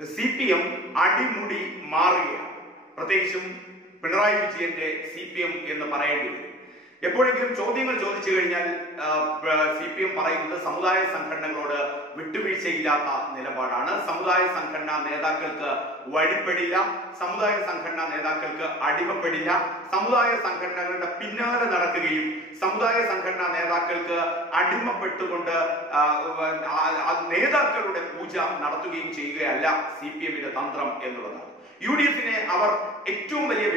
C P M അടിമുടി മാറുകയാണ്. പ്രത്യേകിച്ചും പിണറായി വിജയന്റെ സി പി എം എന്ന് പറയേണ്ടി വരും. എപ്പോഴെങ്കിലും ചോദ്യങ്ങൾ ചോദിച്ചു കഴിഞ്ഞാൽ സി പി എം പറയുന്നത് സമുദായ സംഘടനകളോട് വിട്ടുവീഴ്ചയില്ലാത്ത നിലപാടാണ്. സമുദായ സംഘടനാ നേതാക്കൾക്ക് വഴിപ്പെടില്ല. സമുദായ സംഘടനാ നേതാക്കൾക്ക് അടിമപ്പെടില്ല. സമുദായ സംഘടനകളുടെ പിന്നാലെ നടക്കുകയും സമുദായ സംഘടനാ നേതാക്കൾക്ക് അടിമപ്പെട്ടുകൊണ്ട് നേതാക്കളുടെ പൂജ നടത്തുകയും ചെയ്യുകയല്ല സി പി എമ്മിന്റെ തന്ത്രം എന്നുള്ളതാണ്. യു ഡി എഫിനെ അവർ ഏറ്റവും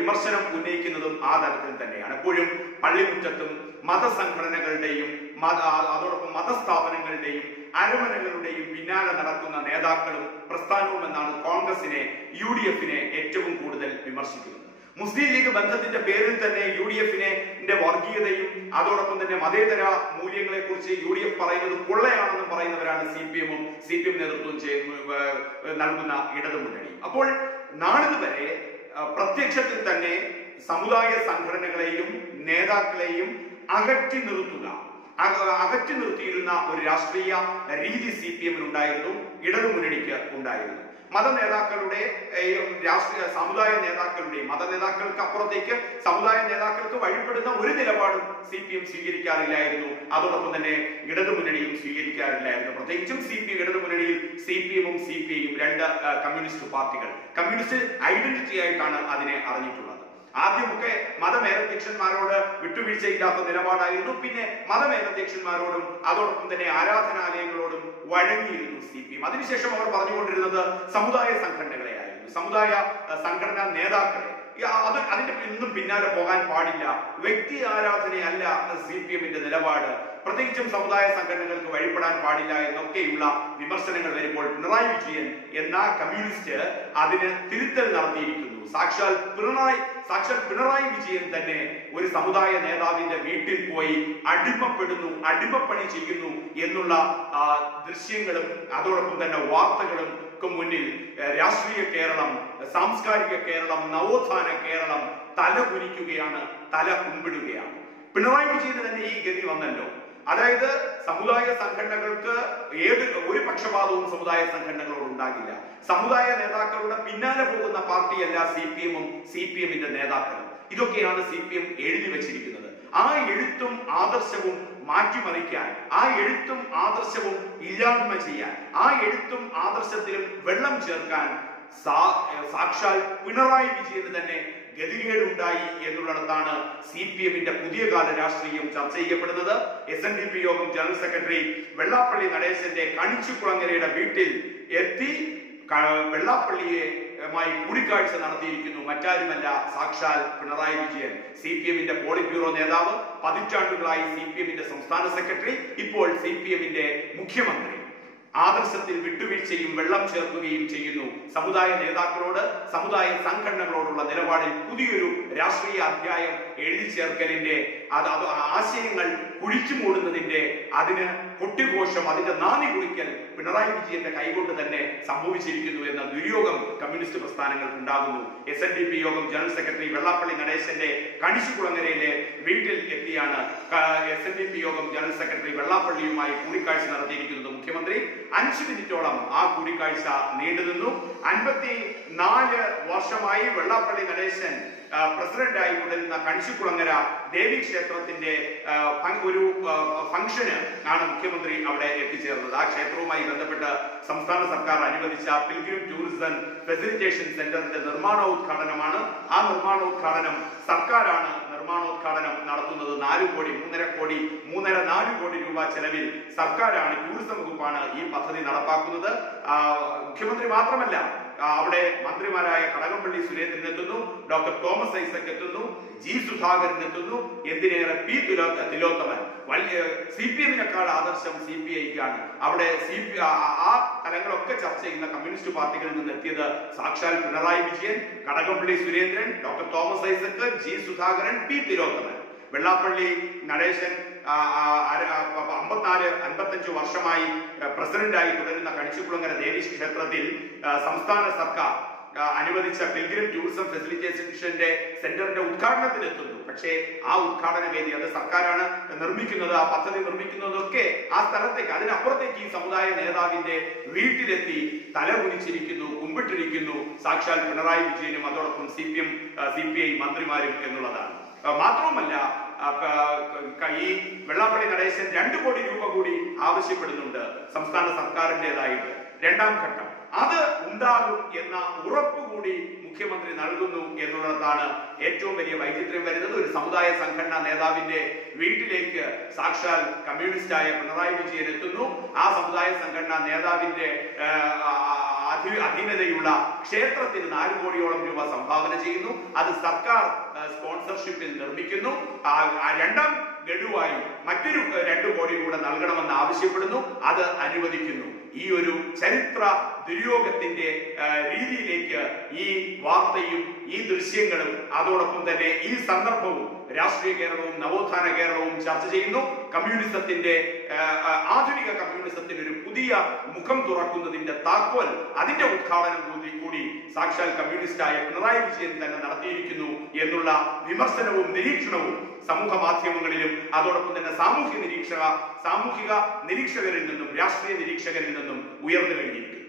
വിമർശനം ഉന്നയിക്കുന്നതും ആ തരത്തിൽ തന്നെയാണ്. എപ്പോഴും പള്ളിമുറ്റത്തും മതസംഘടനകളുടെയും മത അതോടൊപ്പം മതസ്ഥാപനങ്ങളുടെയും അരമനകളുടെയും പിന്നാലെ നടക്കുന്ന നേതാക്കളും പ്രസ്ഥാനവും എന്നാണ് കോൺഗ്രസിനെ യു ഡി എഫിനെ ഏറ്റവും കൂടുതൽ വിമർശിക്കുന്നത്. മുസ്ലിം ലീഗ് ബന്ധത്തിന്റെ പേരിൽ തന്നെ യു ഡി എഫിനെ വർഗീയതയും അതോടൊപ്പം തന്നെ മതേതര മൂല്യങ്ങളെ കുറിച്ച് യു ഡി എഫ് പറയുന്നത് കൊള്ളയാണെന്നും പറയുന്നവരാണ് സി പി എമ്മും സി പി എം നേതൃത്വം നൽകുന്ന ഇടതുമുന്നണി അപ്പോൾ നാളിതുവരെ പ്രത്യക്ഷത്തിൽ തന്നെ സമുദായ സംഘടനകളെയും നേതാക്കളെയും അകറ്റി നിർത്തുക അകറ്റി നിർത്തിയിരുന്ന ഒരു രാഷ്ട്രീയ രീതി സി പി എമ്മിനുണ്ടായിരുന്നു ഇടതുമുന്നണിക്ക് ഉണ്ടായിരുന്നു. മത നേതാക്കളുടെ രാഷ്ട്രീയ സമുദായ നേതാക്കളുടെ മത നേതാക്കൾക്ക് അപ്പുറത്തേക്ക് സമുദായ നേതാക്കൾക്ക് വഴിപ്പെടുന്ന ഒരു നിലപാടും സി പി എം സ്വീകരിക്കാറില്ലായിരുന്നു. അതോടൊപ്പം തന്നെ ഇടതുമുന്നണിയും സ്വീകരിക്കാറില്ലായിരുന്നു. പ്രത്യേകിച്ചും സി പി ഇടതുമുന്നണിയിൽ സി പി എമ്മും സി പി ഐയും രണ്ട് കമ്മ്യൂണിസ്റ്റ് പാർട്ടികൾ. കമ്മ്യൂണിസ്റ്റ് ഐഡന്റിറ്റി ആയിട്ടാണ് അതിനെ അറിഞ്ഞിട്ടുള്ളത്. ആദ്യമൊക്കെ മതമേലധ്യക്ഷന്മാരോട് വിട്ടുവീഴ്ചയില്ലാത്ത നിലപാടായിരുന്നു. പിന്നെ മതമേലധ്യക്ഷന്മാരോടും അതോടൊപ്പം തന്നെ ആരാധനാലയങ്ങളോടും വഴങ്ങിയിരുന്നു സി പി എം. അതിനുശേഷം അവർ പറഞ്ഞുകൊണ്ടിരുന്നത് സമുദായ സംഘടനകളെയായിരുന്നു. സമുദായ സംഘടനാ നേതാക്കളെ. അത് അതിന്റെ ഇന്നും പിന്നാലെ പോകാൻ പാടില്ല. വ്യക്തി ആരാധനയല്ല സി പി എമ്മിന്റെ നിലപാട്. പ്രത്യേകിച്ചും സമുദായ സംഘടനകൾക്ക് വഴിപ്പെടാൻ പാടില്ല എന്നൊക്കെയുള്ള വിമർശനങ്ങൾ വരുമ്പോൾ പിണറായി വിജയൻ എന്ന കമ്മ്യൂണിസ്റ്റ് അതിന് തിരുത്തൽ നടത്തിയിരിക്കുന്നു. സാക്ഷാൽ പിണറായി സാക്ഷാൽ പിണറായി വിജയൻ തന്നെ ഒരു സമുദായ നേതാവിന്റെ വീട്ടിൽ പോയി അടിമപ്പെടുന്നു അടിമപ്പണി ചെയ്യുന്നു എന്നുള്ള ദൃശ്യങ്ങളും അതോടൊപ്പം തന്നെ വാർത്തകളും മുന്നിൽ രാഷ്ട്രീയ കേരളം സാംസ്കാരിക കേരളം നവോത്ഥാന കേരളം തല കുനിക്കുകയാണ് തല കുമ്പിടുകയാണ്. പിണറായി വിജയന് തന്നെ ഈ ഗതി വന്നല്ലോ. അതായത് സമുദായ സംഘടനകൾക്ക് ഏത് ഒരു പക്ഷപാതവും സമുദായ സംഘടനകളോട് ഉണ്ടാകില്ല. സമുദായ നേതാക്കളുടെ പിന്നാലെ പോകുന്ന പാർട്ടിയല്ല സി പി എമ്മും സി പി എമ്മിന്റെ നേതാക്കളും. ഇതൊക്കെയാണ് സി പി എം എഴുതി വെച്ചിരിക്കുന്നത്. ആ എഴുത്തും ആദർശവും മാറ്റിമറിക്കാൻ ആ എഴുത്തും ആദർശവും ഇല്ലായ്മ ചെയ്യാൻ ആ എഴുത്തും ആദർശത്തിലും വെള്ളം ചേർക്കാൻ സാക്ഷാൽ പിണറായി വിജയന് തന്നെ ഗതികേടുണ്ടായി എന്നുള്ളിടത്താണ് സി പി എമ്മിന്റെ പുതിയ കാല രാഷ്ട്രീയം ചർച്ച ചെയ്യപ്പെടുന്നത്. എസ് എൻ ഡി പി യോഗം ജനറൽ സെക്രട്ടറി വെള്ളാപ്പള്ളി നടേശന്റെ കണിച്ചുകുളങ്ങരയുടെ വീട്ടിൽ എത്തി വെള്ളാപ്പള്ളിയെ മായി കൂടിക്കാഴ്ച നടത്തിയിരിക്കുന്നു. മറ്റാരുമല്ല സാക്ഷാൽ പിണറായി വിജയൻ. സി പി എമ്മിന്റെ പോളിറ്റ് ബ്യൂറോ നേതാവ് പതിറ്റാണ്ടുകളായി സി പി എമ്മിന്റെ സംസ്ഥാന സെക്രട്ടറി ഇപ്പോൾ സി പി എമ്മിന്റെ മുഖ്യമന്ത്രി. ആദർശത്തിൽ വിട്ടുവീഴ്ചയും വെള്ളം ചേർക്കുകയും ചെയ്യുന്നു. സമുദായ നേതാക്കളോട് സമുദായ സംഘടനകളോടുള്ള നിലപാടിൽ പുതിയൊരു രാഷ്ട്രീയ അധ്യായം എഴുതി ചേർക്കലിന്റെ അത് അത് ആശയങ്ങൾ കുഴിച്ചു മൂടുന്നതിന്റെ അതിന് കൊട്ടിഘോഷം അതിന്റെ നാന്ദി കുറിക്കൽ പിണറായി വിജയന്റെ കൈകൊണ്ട് തന്നെ സംഭവിച്ചിരിക്കുന്നു എന്ന ദുര്യോഗം കമ്മ്യൂണിസ്റ്റ് പ്രസ്ഥാനങ്ങൾക്ക് ഉണ്ടാകുന്നു. എസ് എൻ ഡി പി യോഗം ജനറൽ സെക്രട്ടറി വെള്ളാപ്പള്ളി നടേശന്റെ കണിശുകുളങ്ങരയിലെ വീട്ടിൽ എത്തിയാണ് എസ് എൻ ഡി പി യോഗം ജനറൽ സെക്രട്ടറി വെള്ളാപ്പള്ളിയുമായി കൂടിക്കാഴ്ച നടത്തിയിരിക്കുന്നത് മുഖ്യമന്ത്രി. അഞ്ചു മിനിറ്റോളം ആ കൂടിക്കാഴ്ച നീണ്ടുനിന്നു. അൻപത്തി നാല് വർഷമായി വെള്ളാപ്പള്ളി നടേശൻ പ്രസിഡന്റ് പ്രസിഡന്റായി തുടരുന്ന കണിശിക്കുളങ്ങര ദേവി ക്ഷേത്രത്തിന്റെ ഒരു ഫംഗ്ഷന് ആണ് മുഖ്യമന്ത്രി അവിടെ എത്തിച്ചേർന്നത്. ആ ക്ഷേത്രവുമായി ബന്ധപ്പെട്ട് സംസ്ഥാന സർക്കാർ അനുവദിച്ച പിൽഗ്രിം ടൂറിസം ഫെസിലിറ്റേഷൻ സെന്ററിന്റെ നിർമ്മാണോദ്ഘാടനമാണ്. ആ നിർമ്മാണോദ്ഘാടനം സർക്കാരാണ് നിർമ്മാണോദ്ഘാടനം നടത്തുന്നത്. നാല് കോടി മൂന്നര കോടി മൂന്നര നാല് കോടി രൂപ ചെലവിൽ സർക്കാരാണ് ടൂറിസം വകുപ്പാണ് ഈ പദ്ധതി നടപ്പാക്കുന്നത്. മുഖ്യമന്ത്രി മാത്രമല്ല അവിടെ മന്ത്രിമാരായ കടകംപള്ളി സുരേന്ദ്രൻ എത്തുന്നു ഡോക്ടർ തോമസ് ഐസക് എത്തുന്നു ജി സുധാകരൻ എത്തുന്നു എന്തിനേറെ പി തിലോ തിലോത്തമൻ. വലിയ സി പി എമ്മിനേക്കാൾ ആദർശം സി പി ഐക്കാണ്. അവിടെ സി പി ആ തലങ്ങളൊക്കെ ചർച്ച ചെയ്യുന്ന കമ്മ്യൂണിസ്റ്റ് പാർട്ടികളിൽ നിന്ന് എത്തിയത് സാക്ഷാൽ Pinarayi Vijayan Kadakampally Surendran doctor Thomas Isaac G Sudhakaran P Thilothaman. Vellappally Natesan അമ്പത്തിനാല് അൻപത്തഞ്ച് വർഷമായി പ്രസിഡന്റായി തുടരുന്ന കണിച്ചുകുളങ്ങര ദേവി ക്ഷേത്രത്തിൽ സംസ്ഥാന സർക്കാർ അനുവദിച്ച പിൽഗ്രിം ടൂറിസം ഫെസിലിറ്റേഷന്റെ സെന്ററിന്റെ ഉദ്ഘാടനത്തിനെത്തുന്നു. പക്ഷേ ആ ഉദ്ഘാടന വേദി അത് സർക്കാരാണ് നിർമ്മിക്കുന്നത്. ആ പദ്ധതി നിർമ്മിക്കുന്നതൊക്കെ ആ സ്ഥലത്തേക്ക് അതിനപ്പുറത്തേക്ക് ഈ സമുദായ നേതാവിന്റെ വീട്ടിലെത്തി തല തലകുനിച്ചിരിക്കുന്നു കുമ്പിട്ടിരിക്കുന്നു. സാക്ഷാൽ പിണറായി വിജയനും അതോടൊപ്പം C P M C P I മന്ത്രിമാരും എന്നുള്ളതാണ്. മാത്രവുമല്ല ഈ വെള്ളാപ്പള്ളി നടേശൻ രണ്ടു കോടി രൂപ കൂടി ആവശ്യപ്പെടുന്നുണ്ട് സംസ്ഥാന സർക്കാരിന്റെതായിട്ട്. രണ്ടാം ഘട്ടം. അത് ഉണ്ടാകും എന്ന ഉറപ്പ് കൂടി മുഖ്യമന്ത്രി നൽകുന്നു എന്നുള്ളതാണ് ഏറ്റവും വലിയ വൈചിത്ര്യം വരുന്നത്. ഒരു സമുദായ സംഘടനാ നേതാവിന്റെ വീട്ടിലേക്ക് സാക്ഷാൽ കമ്മ്യൂണിസ്റ്റായ പിണറായി വിജയൻ എത്തുന്നു. ആ സമുദായ സംഘടനാ നേതാവിന്റെ അധീനതയുള്ള ക്ഷേത്രത്തിന് നാല് കോടിയോളം രൂപ സംഭാവന ചെയ്യുന്നു. അത് സർക്കാർ സ്പോൺസർഷിപ്പിൽ നിർമ്മിക്കുന്നു. രണ്ടാം ഗഡുവായി മറ്റൊരു രണ്ടു കോടി കൂടെ നൽകണമെന്ന് ആവശ്യപ്പെടുന്നു. അത് അനുവദിക്കുന്നു. ഈ ഒരു ചരിത്ര ദുര്യോഗത്തിന്റെ രീതിയിലേക്ക് ഈ വാർത്തയും ഈ ദൃശ്യങ്ങളും അതോടൊപ്പം തന്നെ ഈ സന്ദർഭവും രാഷ്ട്രീയ കേരളവും നവോത്ഥാന കേരളവും ചർച്ച ചെയ്യുന്നു. കമ്മ്യൂണിസത്തിന്റെ ആധുനിക കമ്മ്യൂണിസത്തിന് ഒരു പുതിയ മുഖം തുറക്കുന്നതിന്റെ താക്കോൽ അതിന്റെ ഉദ്ഘാടനം കൂടി കൂടി സാക്ഷാൽ കമ്മ്യൂണിസ്റ്റായ പിണറായി വിജയൻ തന്നെ നടത്തിയിരിക്കുന്നു എന്നുള്ള വിമർശനവും നിരീക്ഷണവും സമൂഹ മാധ്യമങ്ങളിലും അതോടൊപ്പം തന്നെ സാമൂഹ്യ നിരീക്ഷക സാമൂഹിക നിരീക്ഷകരിൽ നിന്നും രാഷ്ട്രീയ നിരീക്ഷകരിൽ നിന്നും ഉയർന്നു കഴിഞ്ഞിരിക്കുന്നു.